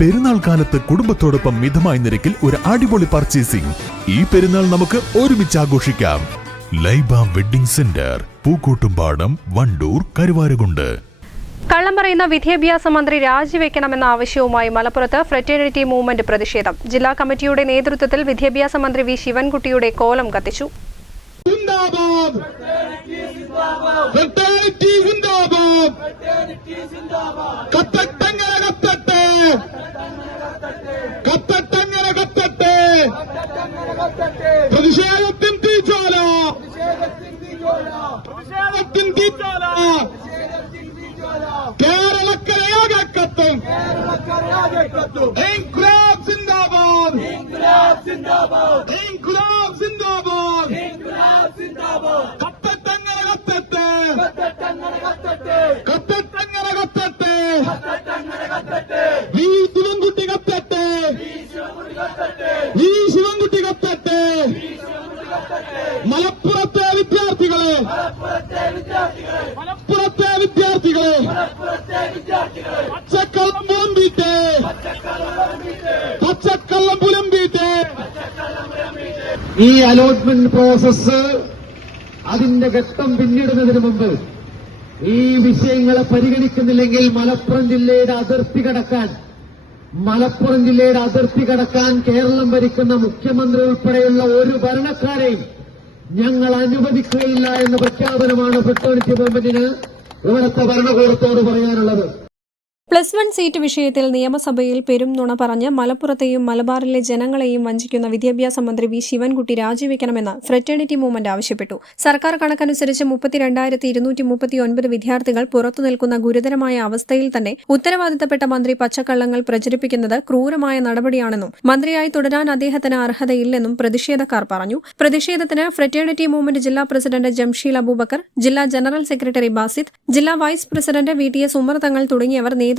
പെരുന്നാൾ കാലത്ത് കുടുംബത്തോടൊപ്പം മിതമായ നിരക്കിൽ ഒരു അടിപൊളി പർച്ചേസിംഗ് ഈ പെരുന്നാൾ നമുക്ക് ഒരുമിച്ച് ആഘോഷിക്കാം. Laiba wedding centre Pookkottumpadam Wandoor Karuvarakundu. കള്ളം പറയുന്ന വിദ്യാഭ്യാസ മന്ത്രി രാജിവെക്കണമെന്ന ആവശ്യവുമായി മലപ്പുറത്ത് ഫ്രറ്റേണിറ്റി മൂവ്മെന്റ് പ്രതിഷേധം. ജില്ലാ കമ്മിറ്റിയുടെ നേതൃത്വത്തിൽ വിദ്യാഭ്യാസ മന്ത്രി വി ശിവൻകുട്ടിയുടെ കോലം കത്തിച്ചു സിന്ദാബാദ് ഫ്രട്ടേണിറ്റി സിന്ദാബാദ് കത്തട്ടങ്ങനെ കത്തട്ടെ കത്തട്ടങ്ങനെ കത്തട്ടെ പ്രതിഷേധത്തിൻ തീച്ചോല പ്രതിഷേധത്തിൻ തീച്ചോല കേരളക്കരയാകെ കത്തും ഇൻക്ലാബ് സിന്ദാബാദ്. ഇൻക്ലാബ് സിന്ദാബാദ്. കത്തട്ടങ്ങനെ കത്തട്ടെ കത്തട്ടങ്ങനെ കത്തട്ടെ വി ശിവൻകുട്ടി കത്തട്ടെ വി ശിവൻകുട്ടി കത്തട്ടെ മലപ്പുറത്തെ വിദ്യാർത്ഥികളെ. മലപ്പുറത്തെ ഈ അലോട്ട്മെന്റ് പ്രോസസ്സ് അതിന്റെ ഘട്ടം പിന്നിടുന്നതിന് മുമ്പ് ഈ വിഷയങ്ങളെ പരിഗണിക്കുന്നില്ലെങ്കിൽ മലപ്പുറം ജില്ലയുടെ അതിർത്തി കടക്കാൻ മലപ്പുറം ജില്ലയുടെ അതിർത്തി കടക്കാൻ കേരളം ഭരിക്കുന്ന മുഖ്യമന്ത്രി ഉൾപ്പെടെയുള്ള ഒരു ഭരണക്കാരെയും ഞങ്ങൾ അനുവദിക്കുകയില്ല എന്ന പ്രഖ്യാപനമാണ് ഫെട്ടോണിറ്റി മൂവ്മെന്റിന് ഇവിടുത്തെ ഭരണകൂടത്തോട് പറയാനുള്ളത്. പ്ലസ് വൺ സീറ്റ് വിഷയത്തിൽ നിയമസഭയിൽ പെരും നുണ പറഞ്ഞ് മലപ്പുറത്തെയും മലബാറിലെ ജനങ്ങളെയും വഞ്ചിക്കുന്ന വിദ്യാഭ്യാസ മന്ത്രി വി ശിവൻകുട്ടി രാജിവെക്കണമെന്ന് ഫ്രറ്റേണിറ്റി മൂവ്മെന്റ് ആവശ്യപ്പെട്ടു. സർക്കാർ കണക്കനുസരിച്ച് മുപ്പത്തിരണ്ടായിരത്തി ഇരുന്നൂറ്റി മുപ്പത്തി ഒൻപത് വിദ്യാർത്ഥികൾ പുറത്തു നിൽക്കുന്ന ഗുരുതരമായ അവസ്ഥയിൽ തന്നെ ഉത്തരവാദിത്തപ്പെട്ട മന്ത്രി പച്ചക്കള്ളങ്ങൾ പ്രചരിപ്പിക്കുന്നത് ക്രൂരമായ നടപടിയാണെന്നും മന്ത്രിയായി തുടരാൻ അദ്ദേഹത്തിന് അർഹതയില്ലെന്നും പ്രതിഷേധക്കാർ പറഞ്ഞു. പ്രതിഷേധത്തിന് ഫ്രറ്റേണിറ്റി മൂവ്മെന്റ് ജില്ലാ പ്രസിഡന്റ് ജംഷീൽ അബൂബക്കർ ജില്ലാ ജനറൽ സെക്രട്ടറി ബാസിദ് ജില്ലാ vice president V T S Umar Thangal തുടങ്ങിയവർ നേതൃത്വം